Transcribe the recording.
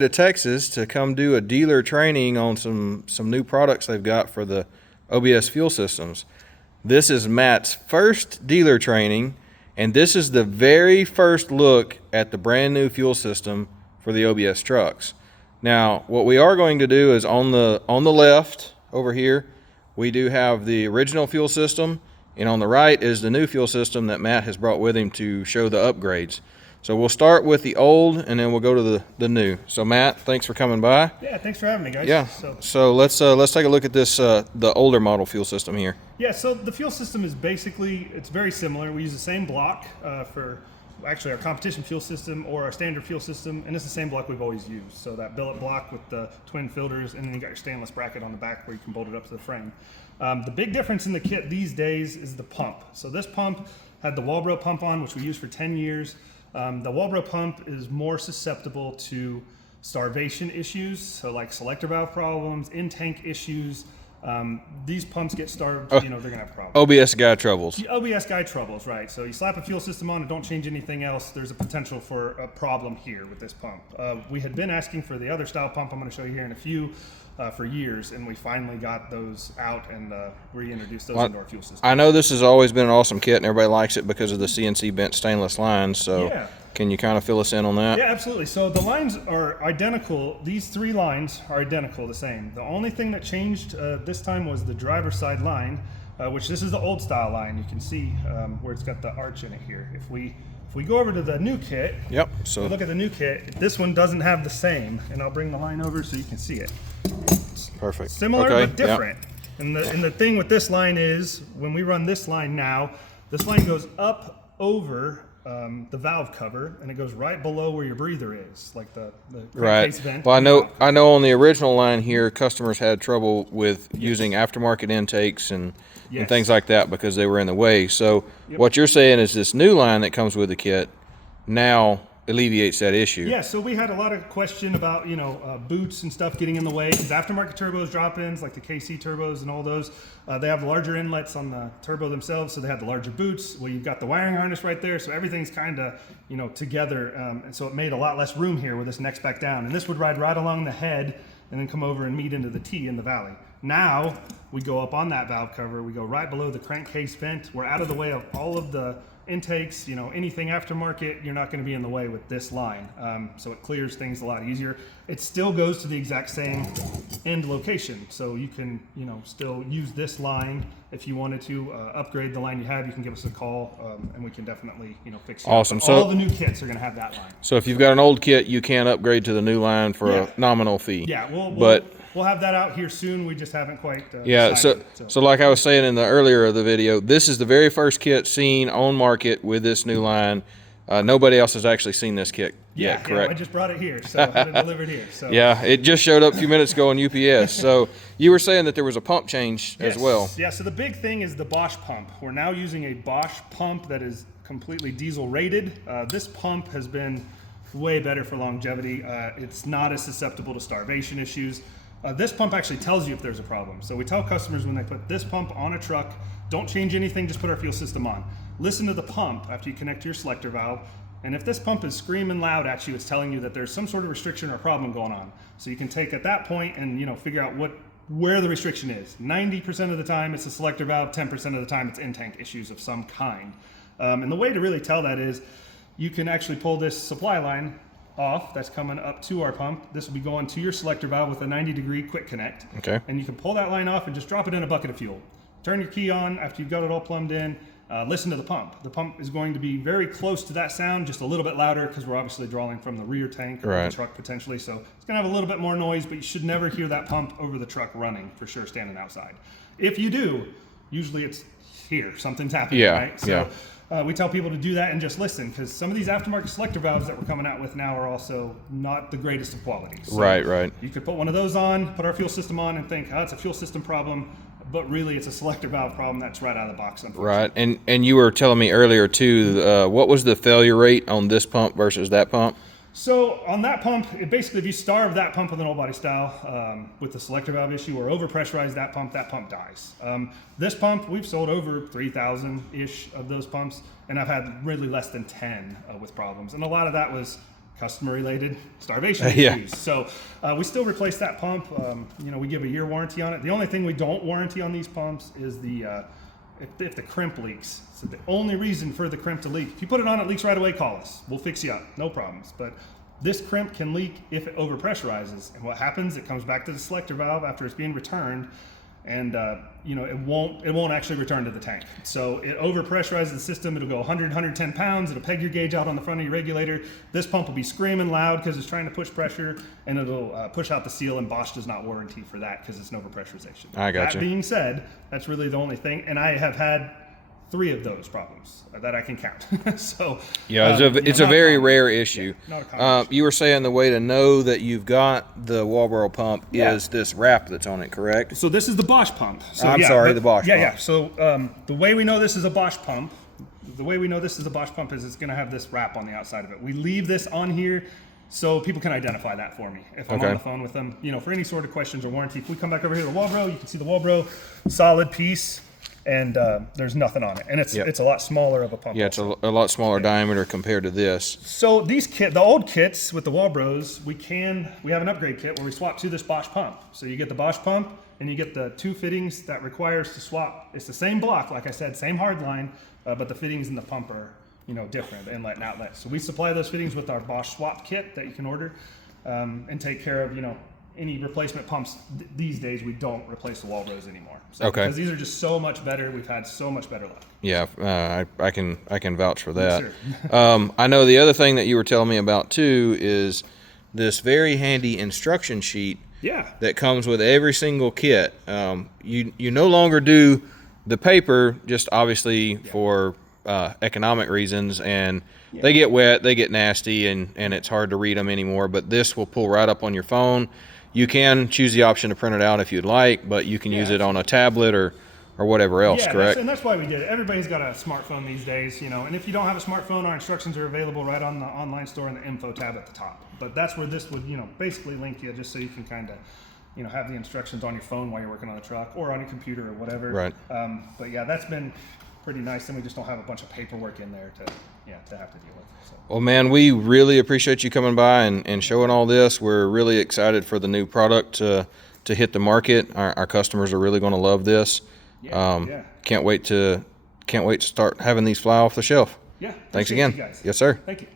to Texas to come do a dealer training on some new products they've got for the OBS fuel systems. This is Matt's first dealer training, and this is the very first look at the brand new fuel system for the OBS trucks. Now, what we are going to do is on the left over here, we do have the original fuel system, and on the right is the new fuel system that Matt has brought with him to show the upgrades. So we'll start with the old, and then we'll go to the new. So Matt, thanks for coming by. Yeah, thanks for having me, guys. Yeah. So let's take a look at this the older model fuel system here. Yeah. So the fuel system is basically, it's very similar. We use the same block for actually our competition fuel system or our standard fuel system, and it's the same block we've always used. So that billet block with the twin filters, and then you got your stainless bracket on the back where you can bolt it up to the frame. The big difference in the kit these days is the pump. So this pump had the Walbro pump on, which we used for 10 years. The Walbro pump is more susceptible to starvation issues, so like selector valve problems, in-tank issues. These pumps get starved, they're gonna have problems. OBS guy troubles. The OBS guy troubles, right. So you slap a fuel system on and don't change anything else, there's a potential for a problem here with this pump. We had been asking for the other style pump I'm gonna show you here in a few for years, and we finally got those out and reintroduced those into our fuel system. I know this has always been an awesome kit and everybody likes it because of the CNC bent stainless lines, so yeah. Can you kind of fill us in on that? Yeah, absolutely. So the lines are identical. These three lines are identical, the same. The only thing that changed this time was the driver's side line, which this is the old style line. You can see where it's got the arch in it here. If we go over to the new kit, yep. So look at the new kit. This one doesn't have the same, and I'll bring the line over so you can see it. Perfect. Similar but different. Yep. And the thing with this line is when we run this line now, this line goes up over the valve cover, and it goes right below where your breather is, like the case vent. Well, I know on the original line here, customers had trouble with using aftermarket intakes and things like that because they were in the way. So what you're saying is this new line that comes with the kit now alleviates that issue. Yeah, so we had a lot of question about boots and stuff getting in the way, because aftermarket turbos, drop-ins like the KC turbos and all those, they have larger inlets on the turbo themselves, so they have the larger boots. Well, you've got the wiring harness right there, so everything's kind of together, and so it made a lot less room here with this next back down, and this would ride right along the head and then come over and meet into the T in the valley. Now we go up on that valve cover, we go right below the crankcase vent, we're out of the way of all of the intakes, anything aftermarket, you're not going to be in the way with this line. So it clears things a lot easier. It still goes to the exact same end location. So you can, still use this line. If you wanted to upgrade the line you have, you can give us a call, and we can definitely, fix it. Awesome. So all the new kits are going to have that line. So if you've got an old kit, you can upgrade to the new line for a nominal fee. Yeah, we'll have that out here soon. We just haven't quite So like I was saying in the earlier of the video, this is the very first kit seen on market with this new line. Nobody else has actually seen this kit yet, correct? Yeah, I just brought it here, so I had it delivered here. So. Yeah, it just showed up a few minutes ago on UPS. So you were saying that there was a pump change as well. Yeah, so the big thing is the Bosch pump. We're now using a Bosch pump that is completely diesel rated. This pump has been way better for longevity. It's not as susceptible to starvation issues. This pump actually tells you if there's a problem. So we tell customers when they put this pump on a truck, don't change anything, just put our fuel system on. Listen to the pump after you connect to your selector valve, and if this pump is screaming loud at you, it's telling you that there's some sort of restriction or problem going on. So you can take at that point and figure out where the restriction is. 90% of the time it's a selector valve, 10% of the time it's in-tank issues of some kind. And the way to really tell that is you can actually pull this supply line off that's coming up to our pump. This will be going to your selector valve with a 90-degree quick connect. Okay. And you can pull that line off and just drop it in a bucket of fuel. Turn your key on after you've got it all plumbed in. Listen to the pump. The pump is going to be very close to that sound, just a little bit louder because we're obviously drawing from the rear tank of the truck potentially. So it's going to have a little bit more noise, but you should never hear that pump over the truck running for sure standing outside. If you do, usually it's here, something's happening, right? So we tell people to do that and just listen, because some of these aftermarket selector valves that we're coming out with now are also not the greatest of quality. So right. You could put one of those on, put our fuel system on, and think, oh, it's a fuel system problem. But really, it's a selector valve problem that's right out of the box, unfortunately. Right, and you were telling me earlier too, what was the failure rate on this pump versus that pump? So on that pump, basically if you starve that pump with an old body style with the selector valve issue or overpressurize that pump dies. This pump, we've sold over 3,000-ish of those pumps, and I've had really less than 10 with problems. And a lot of that was customer-related starvation Yeah. issues. So we still replace that pump. You know, we give a year warranty on it. The only thing we don't warranty on these pumps is the if the crimp leaks. So the only reason for the crimp to leak, if you put it on, it leaks right away, call us. We'll fix you up, no problems. But this crimp can leak if it overpressurizes. And what happens, it comes back to the selector valve after it's being returned, and you know, it won't actually return to the tank. So it overpressurizes the system. It'll go 100, 110 pounds. It'll peg your gauge out on the front of your regulator. This pump will be screaming loud because it's trying to push pressure, and it'll push out the seal, and Bosch does not warranty for that because it's an overpressurization. I gotcha. That being said, that's really the only thing, and I have had 3 of those problems that I can count. So yeah, it's a very rare issue. Yeah, not a common issue. You were saying the way to know that you've got the Walbro pump is this wrap that's on it, correct? So this is the Bosch pump. So I'm sorry, the Bosch pump. Yeah. So the way we know this is a Bosch pump, is it's going to have this wrap on the outside of it. We leave this on here so people can identify that for me if I'm on the phone with them. You know, for any sort of questions or warranty. If we come back over here to the Walbro, you can see the Walbro solid piece, and there's nothing on it, and it's a lot smaller of a pump. Yeah, it's a lot smaller diameter compared to this. So these the old kits with the Walbros, we have an upgrade kit where we swap to this Bosch pump. So you get the Bosch pump, and you get the 2 fittings that requires to swap. It's the same block, like I said, same hard line, but the fittings in the pump are, you know, different, inlet and outlet. So we supply those fittings with our Bosch swap kit that you can order, and take care of, you know, any replacement pumps. These days we don't replace the Walbros anymore. So, because these are just so much better. We've had so much better luck. Yeah, I can vouch for that. Sure. I know the other thing that you were telling me about too is this very handy instruction sheet that comes with every single kit. You no longer do the paper, just obviously for economic reasons, and they get wet, they get nasty, and it's hard to read them anymore. But this will pull right up on your phone. You can choose the option to print it out if you'd like, but you can use it on a tablet or whatever else, correct? And that's why we did it. Everybody's got a smartphone these days, you know, and if you don't have a smartphone, our instructions are available right on the online store in the info tab at the top. But that's where this would, you know, basically link you, just so you can kind of, you know, have the instructions on your phone while you're working on the truck or on your computer or whatever. Right. But yeah, that's been pretty nice, and we just don't have a bunch of paperwork in there to have to deal with. So. Well, man, we really appreciate you coming by and showing all this. We're really excited for the new product to hit the market. Our customers are really going to love this. Can't wait to start having these fly off the shelf. Yeah. Thanks again. You guys. Yes, sir. Thank you.